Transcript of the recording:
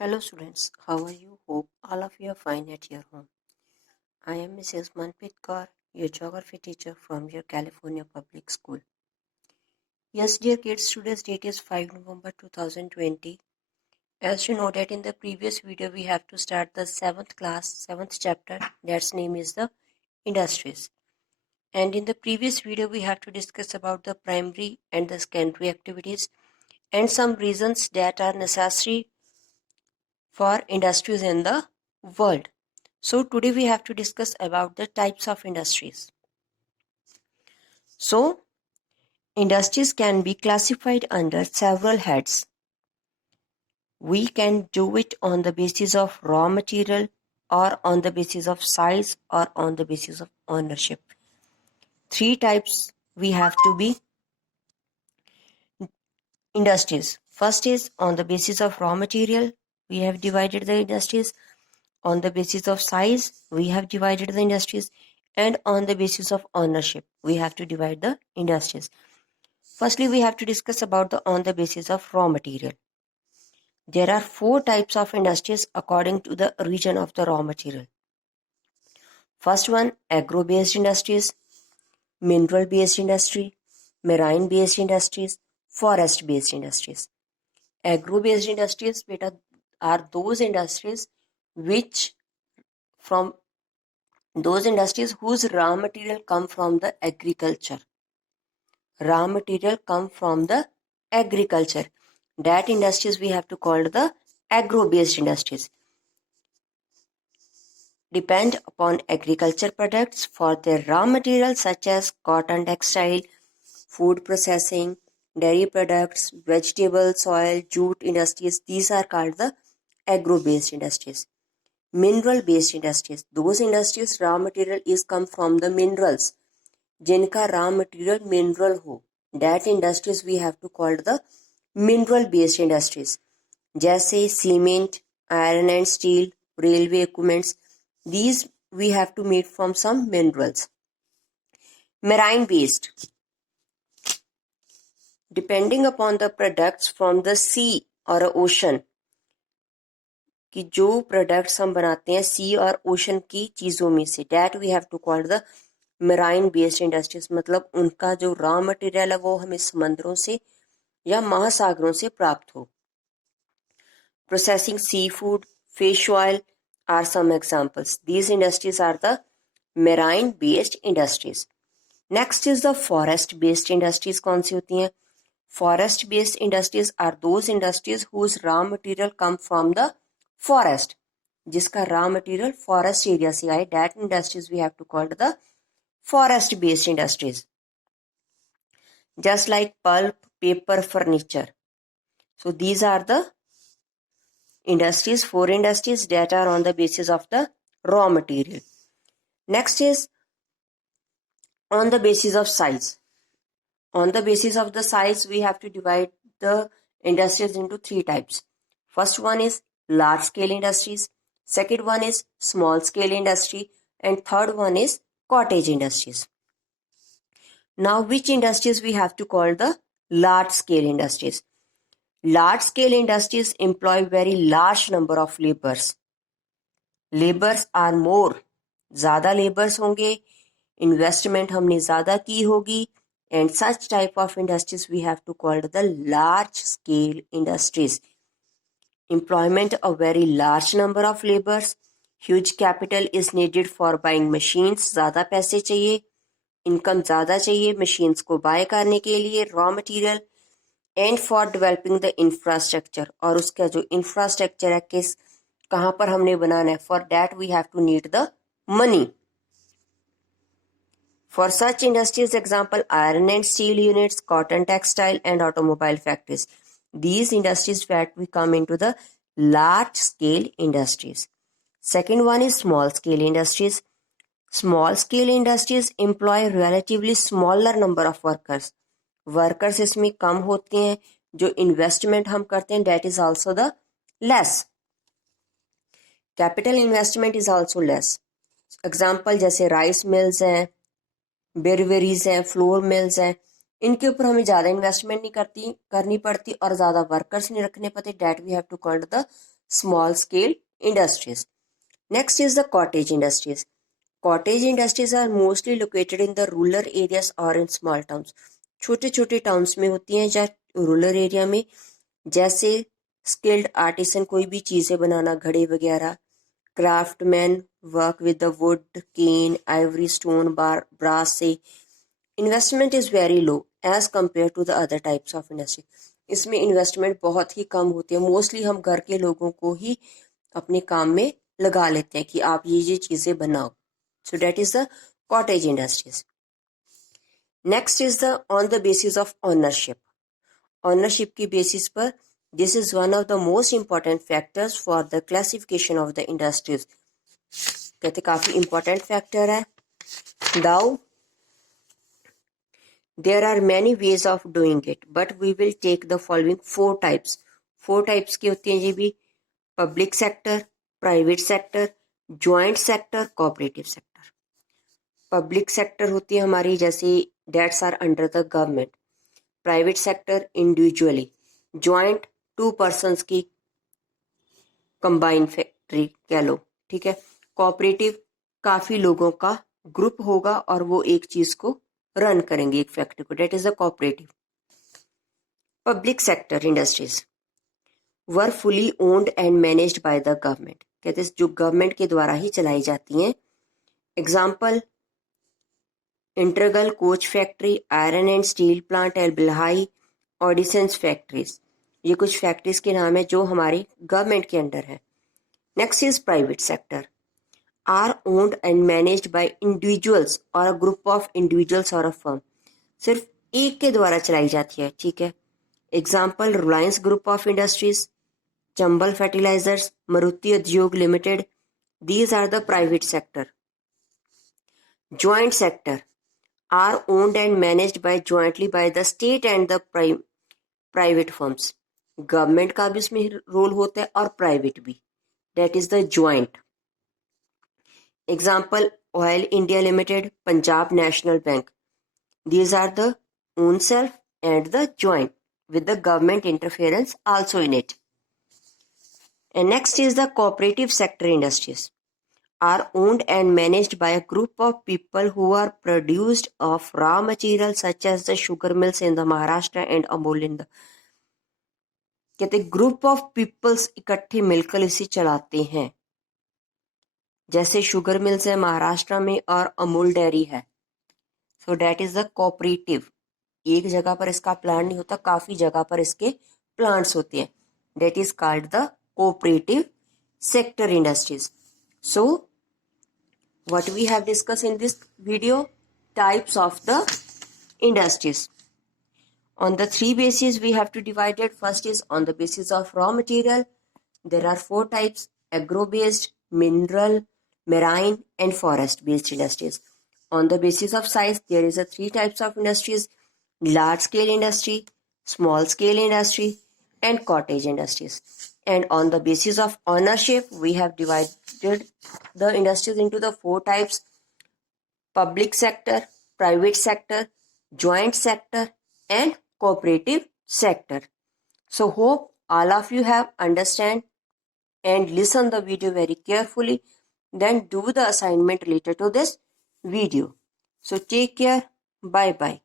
Hello students, how are you? Hope all of you are fine at your home. I am Mrs. Manpreet Kaur, your geography teacher from your California Public School. Yes, dear kids, today's date is 5 November 2020. As you know that in the previous video we have to start the 7th class, 7th chapter, that's name is the industries. And in the previous video we have to discuss about the primary and the secondary activities and some reasons that are necessary for industries in the world. So today we have to discuss about the types of industries. So industries can be classified under several heads. We can do it on the basis of raw material or on the basis of size or on the basis of ownership. Three types we have to be industries. First is on the basis of raw material. We have divided the industries. On the basis of size, we have divided the industries. And on the basis of ownership, we have to divide the industries. Firstly, we have to discuss about the on the basis of raw material. There are four types of industries according to the region of the raw material. First one, agro-based industries, mineral-based industry, marine-based industries, forest-based industries. Agro-based industries beta are those industries which from those industries whose raw material come from the agriculture. Raw material come from the agriculture. That industries we have to call the agro-based industries. Depend upon agriculture products for their raw materials such as cotton textile, food processing, dairy products, vegetable, soil, jute industries. These are called the agro-based industries. Mineral-based industries. Those industries raw material is come from the minerals. जिनका raw material mineral हो. That industries we have to call the mineral-based industries. जैसे cement, iron and steel, railway equipments. These we have to meet from some minerals. Marine-based. Depending upon the products from the sea or ocean. कि जो products हम बनाते हैं sea और ocean की चीज़ों में से. That we have to call the marine-based industries. मतलब उनका जो raw material है वो हमें समंदरों से या महासागरों से प्राप्त हो. Processing seafood, fish oil are some examples. These industries are the marine-based industries. Next is the forest-based industries. कौन सी होती हैं? Forest-based industries are those industries whose raw material come from the forest. जिसका raw material forest area से आए. That industries we have to call the forest-based industries. Just like pulp, paper, furniture. So these are the industries, four industries that are on the basis of the raw material. Next is on the basis of size. On the basis of the size, we have to divide the industries into three types. First one is large scale industries. Second one is small scale industry. And third one is cottage industries. Now, which industries we have to call the large scale industries? Large scale industries employ very large number of laborers. Laborers are more. ज़्यादा laborers होंगे. Investment हमने ज़्यादा की होगी. And such type of industries we have to call the large scale industries. Employment of very large number of laborers. Huge capital is needed for buying machines. ज़्यादा पैसे चाहिए. Income ज़्यादा चाहिए machines को buy करने के लिए. Raw material. And for developing the infrastructure. और उसका जो infrastructure है किस कहाँ पर हमने बनाना है. For that we have to need the money. For such industries, example, iron and steel units, cotton textile and automobile factories. These industries that we come into the large scale industries. Second one is small scale industries. Small scale industries employ relatively smaller number of workers. Workers इसमें कम होते हैं. जो investment हम करते हैं that is also the less. Capital investment is also less. Example जैसे rice mills हैं, बेरीवेरीज हैं, फ्लोर मिल्स हैं. इनके ऊपर हमें ज़्यादा इन्वेस्टमेंट नहीं करनी पड़ती और ज़्यादा वर्कर्स नहीं रखने पड़ते. That we have to call the small scale industries. Next is the cottage industries. Cottage industries are mostly located in the rural areas or in small towns. छोटे छोटे टाउन्स में होती हैं या रूरल एरिया में, जैसे स्किल्ड आर्टिसन कोई भी चीज़ें बनाना, घड़े वगैरह, craftsman work with the wood, cane, ivory, stone, brass से. Investment is very low as compare to the other types of industry. इसमें इन्वेस्टमेंट बहुत ही कम होती है. मोस्टली हम घर के लोगों को ही अपने काम में लगा लेते हैं कि आप ये चीज़ें बनाओ. So that is the cottage industries. Next is the on the basis of ownership. Ownership की बेसिस पर this is one of the most important factors for the classification of the industries. कहते काफ़ी इंपॉर्टेंट फैक्टर है. दाउ there are many ways of doing it, but we will take the following 4 types. 4 types की होती हैं ये भी: public sector, private sector, joint sector, cooperative sector. Public sector होती है हमारी जैसे that's are under the government. Private sector individually. Joint 2 persons की कंबाइंड फैक्ट्री कह लो, ठीक है. कोऑपरेटिव काफ़ी लोगों का ग्रुप होगा और वो एक चीज़ को रन करेंगे, एक फैक्ट्री को. That is the cooperative. Public sector industries were fully owned and managed by the government. कहते हैं जो गवर्नमेंट के द्वारा ही चलाई जाती हैं. Example: integral coach factory, iron and steel plant एल बिल्हाई, ऑडिसेंस फैक्ट्रीज. ये कुछ फैक्ट्रीज के नाम है जो हमारी गवर्नमेंट के अंडर है. Next is private sector. are owned and managed by individuals or a group of individuals or a firm. सिर्फ एक के द्वारा चलाई जाती है, ठीक है. Example: Reliance group of industries, Chambal fertilisers, Maruti Udyog limited. These are the private sector. Joint sector are owned and managed by jointly by the state and the private firms. Government का भी इसमें रोल होता है और प्राइवेट भी. That is the joint. Example: Oil India Limited, Punjab National Bank. These are the own self and the joint with the government interference also in it. And next is the cooperative sector industries. Are owned and managed by a group of people who are produced of raw material such as the sugar mills in the Maharashtra and Amul in the. कहते group of peoples इकट्ठे मिलकर इसे चलाते हैं. जैसे sugar mills है महाराष्ट्र में और अमूल डेयरी है. सो डेट इज द कोऑपरेटिव. एक जगह पर इसका प्लांट नहीं होता, काफी जगह पर इसके प्लांट्स होते हैं. That is called the cooperative sector industries. So what we have discussed in this video: types of the industries. On the 3 bases we have to divide it. First is on the basis of raw material. There are 4 types: agro based, mineral, marine and forest based industries. On the basis of size there is a 3 types of industries: large scale industry, small scale industry and cottage industries. And on the basis of ownership we have divided the industries into the 4 types: public sector, private sector, joint sector and cooperative sector. So hope all of you have understand and listen the video very carefully, then do the assignment related to this video. So take care. Bye bye.